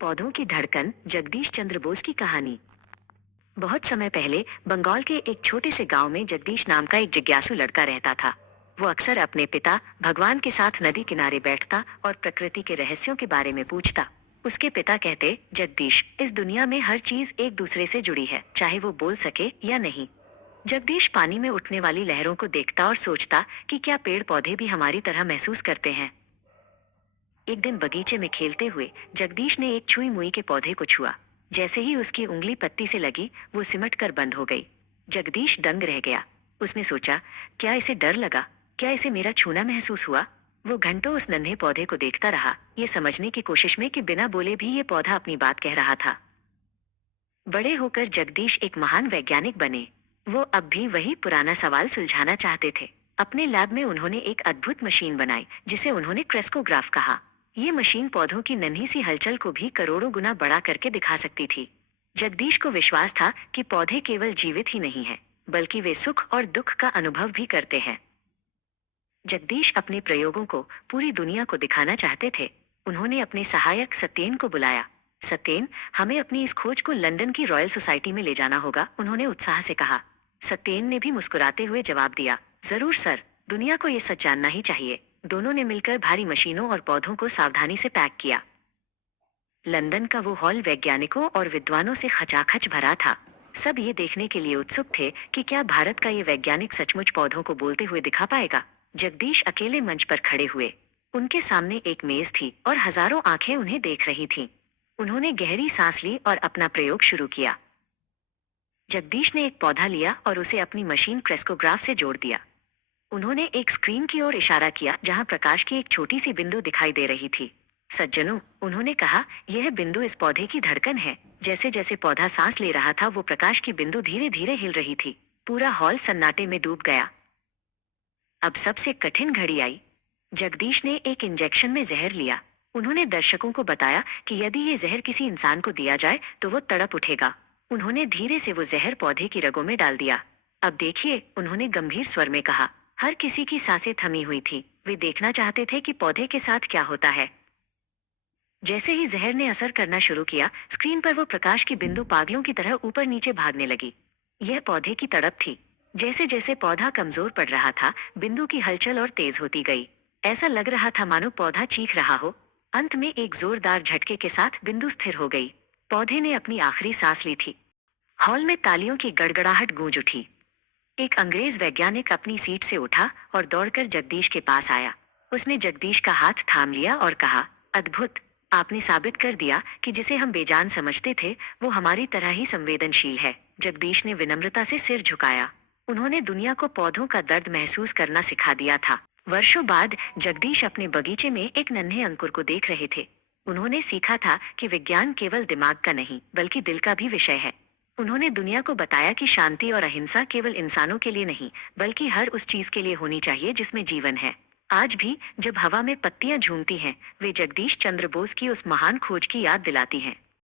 पौधों की धड़कन, जगदीश चंद्र बोस की कहानी। बहुत समय पहले बंगाल के एक छोटे से गांव में जगदीश नाम का एक जिज्ञासु लड़का रहता था। वो अक्सर अपने पिता भगवान के साथ नदी किनारे बैठता और प्रकृति के रहस्यों के बारे में पूछता। उसके पिता कहते, जगदीश, इस दुनिया में हर चीज एक दूसरे से जुड़ी है, चाहे वो बोल सके या नहीं। जगदीश पानी में उठने वाली लहरों को देखता और सोचता कि क्या पेड़ पौधे भी हमारी तरह महसूस करते हैं। एक दिन बगीचे में खेलते हुए जगदीश ने एक छुई मुई के पौधे को छुआ। जैसे ही उसकी उंगली पत्ती से लगी, वो सिमट कर बंद हो गई। जगदीश दंग रह गया। उसने सोचा, क्या इसे डर लगा? क्या इसे मेरा छूना महसूस हुआ? वो घंटों उस नन्हे पौधे को देखता रहा, ये समझने की कोशिश में कि बिना बोले भी ये पौधा अपनी बात कह रहा था। बड़े होकर जगदीश एक महान वैज्ञानिक बने। वो अब भी वही पुराना सवाल सुलझाना चाहते थे। अपने लैब में उन्होंने एक अद्भुत मशीन बनाई, जिसे उन्होंने क्रेस्कोग्राफ कहा। ये मशीन पौधों की नन्ही सी हलचल को भी करोड़ों गुना बड़ा करके दिखा सकती थी। जगदीश को विश्वास था कि पौधे केवल जीवित ही नहीं हैं, बल्कि वे सुख और दुख का अनुभव भी करते हैं। जगदीश अपने प्रयोगों को पूरी दुनिया को दिखाना चाहते थे। उन्होंने अपने सहायक सत्येन को बुलाया। सत्येन, हमें अपनी इस खोज को लंदन की रॉयल सोसाइटी में ले जाना होगा, उन्होंने उत्साह से कहा। सत्येन ने भी मुस्कुराते हुए जवाब दिया, जरूर सर, दुनिया को ये सच जानना ही चाहिए। दोनों ने मिलकर भारी मशीनों और पौधों को सावधानी से पैक किया। लंदन का वो हॉल वैज्ञानिकों और विद्वानों से खचाखच भरा था। सब ये देखने के लिए उत्सुक थे कि क्या भारत का ये वैज्ञानिक सचमुच पौधों को बोलते हुए दिखा पाएगा। जगदीश अकेले मंच पर खड़े हुए। उनके सामने एक मेज थी और हजारों आंखें उन्हें देख रही थीं। उन्होंने गहरी सांस ली और अपना प्रयोग शुरू किया। जगदीश ने एक पौधा लिया और उसे अपनी मशीन क्रेस्कोग्राफ से जोड़ दिया। उन्होंने एक स्क्रीन की ओर इशारा किया जहां प्रकाश की एक छोटी सी बिंदु दिखाई दे रही थी। सज्जनों, उन्होंने कहा, यह बिंदु इस पौधे की धड़कन है। जैसे जैसे पौधा सांस ले रहा था, वो प्रकाश की बिंदु धीरे धीरे हिल रही थी। पूरा हॉल सन्नाटे में डूब गया। अब सबसे कठिन घड़ी आई। जगदीश ने एक इंजेक्शन में जहर लिया। उन्होंने दर्शकों को बताया कि यदि ये जहर किसी इंसान को दिया जाए तो वो तड़प उठेगा। उन्होंने धीरे से वो जहर पौधे की रगों में डाल दिया। अब देखिए, उन्होंने गंभीर स्वर में कहा। हर किसी की सांसें थमी हुई थी। वे देखना चाहते थे कि पौधे के साथ क्या होता है। जैसे ही जहर ने असर करना शुरू किया, स्क्रीन पर वो प्रकाश की बिंदु पागलों की तरह ऊपर नीचे भागने लगी। यह पौधे की तड़प थी। जैसे जैसे पौधा कमजोर पड़ रहा था, बिंदु की हलचल और तेज होती गई। ऐसा लग रहा था मानो पौधा चीख रहा हो। अंत में एक जोरदार झटके के साथ बिंदु स्थिर हो गई। पौधे ने अपनी आखिरी सांस ली थी। हॉल में तालियों की गड़गड़ाहट गूंज उठी। एक अंग्रेज वैज्ञानिक अपनी सीट से उठा और दौड़कर जगदीश के पास आया। उसने जगदीश का हाथ थाम लिया और कहा, अद्भुत, आपने साबित कर दिया कि जिसे हम बेजान समझते थे वो हमारी तरह ही संवेदनशील है। जगदीश ने विनम्रता से सिर झुकाया। उन्होंने दुनिया को पौधों का दर्द महसूस करना सिखा दिया था। वर्षों बाद जगदीश अपने बगीचे में एक नन्हे अंकुर को देख रहे थे। उन्होंने सीखा था कि विज्ञान केवल दिमाग का नहीं, बल्कि दिल का भी विषय है। उन्होंने दुनिया को बताया कि शांति और अहिंसा केवल इंसानों के लिए नहीं, बल्कि हर उस चीज के लिए होनी चाहिए जिसमें जीवन है। आज भी जब हवा में पत्तियां झूमती हैं, वे जगदीश चंद्र बोस की उस महान खोज की याद दिलाती हैं।